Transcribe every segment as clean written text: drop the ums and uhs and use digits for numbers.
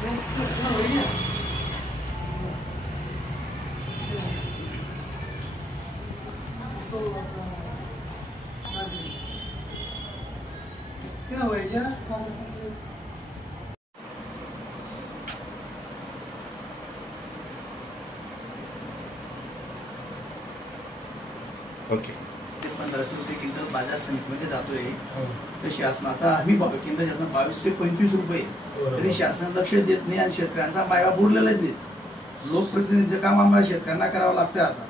क्या हो गया? ओके 1500 रुपये क्विंटल बाजार समितीमध्ये जातोय। तर शासनाचा हमी भाव केंद्र शासन 22 ते 25 रुपये, तरी शासन लक्ष देत नाही आणि शेतकऱ्यांचा मायवा बुरलेलाच नाही। लोकप्रतिनिधीचं काम आम्हाला शेतकऱ्यांना करावं लागतं आता।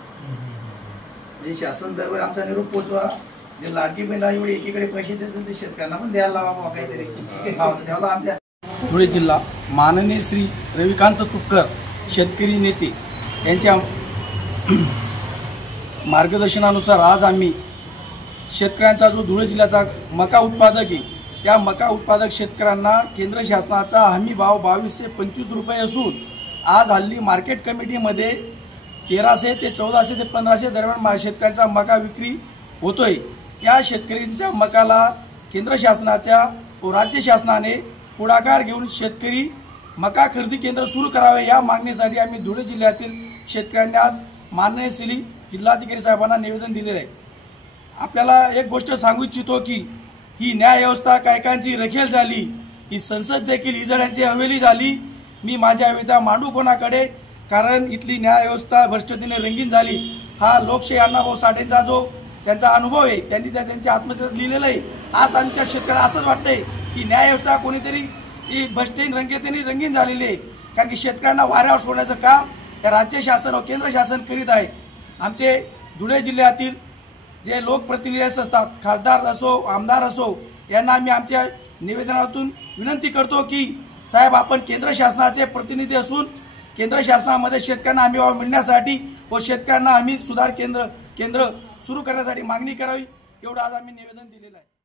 म्हणजे शासन दरबार आमचा निरोप पोचवा, जे लाडकी बहीण एवढे एकीकडे पैसे देतात ते शेतकऱ्यांना पण द्यायला लावा काहीतरी त्याला। आमच्या धुळे जिल्हा माननीय श्री रविकांत तुपकर शेतकरी नेते यांच्या मार्गदर्शनानुसार आज आम्ही शेतकऱ्यांचा जो धुळे जिल्ह्याचा मका उत्पादक आहे त्या मका उत्पादक शेतकऱ्यांना केंद्र शासनाचा हमी भाव 22 ते 25 रुपये असून आज हल्ली मार्केट कमिटीमध्ये 1300 ते 1400 ते 1500 दरम्यान शेतकऱ्यांचा मका विक्री होतोय। या शेतकऱ्यांच्या मकाला केंद्र शासनाच्या व राज्य शासनाने पुढाकार घेऊन शेतकरी मका खरेदी केंद्र सुरू करावे या मागणीसाठी आम्ही धुळे जिल्ह्यातील शेतकऱ्यांनी आज माननीय श्री जिल्हाधिकारी साहेबांना निवेदन दिलेले आहे। आपल्याला एक गोष्ट सांगू इच्छितो की ही न्याय व्यवस्था कायकांची रखेल झाली, ही संसद देखील इजड्यांची हवेली झाली। मी माझ्या विधा मांडू कोणाकडे, कारण इथली न्याय व्यवस्था भ्रष्टतेने रंगीन झाली। हा लोकशाही अण्णाभाऊ साठेंचा जो त्यांचा अनुभव आहे त्यांनी त्यांच्या आत्मचरित्रात लिहिलेलं आहे। आज आमच्या शेतकऱ्यांना असंच वाटतंय की न्याय व्यवस्था कोणीतरी ही भ्रष्टतेने रंगीन झालेली आहे, कारण की शेतकऱ्यांना वाऱ्यावर सोडण्याचं काम या राज्य शासन व केंद्र शासन करीत आहे। आमचे धुळे जिल्ह्यातील जे लोकप्रतिनिधी असतात, खासदार असो आमदार असो, यांना आम्ही आमच्या निवेदनातून विनंती करतो की साहेब आपण केंद्र शासनाचे प्रतिनिधी असून केंद्र शासनामध्ये शेतकऱ्यांना हमी भाव मिळण्यासाठी व शेतकऱ्यांना हमी सुधार केंद्र सुरू करण्यासाठी मागणी करावी, एवढं आज आम्ही निवेदन दिलेलं आहे।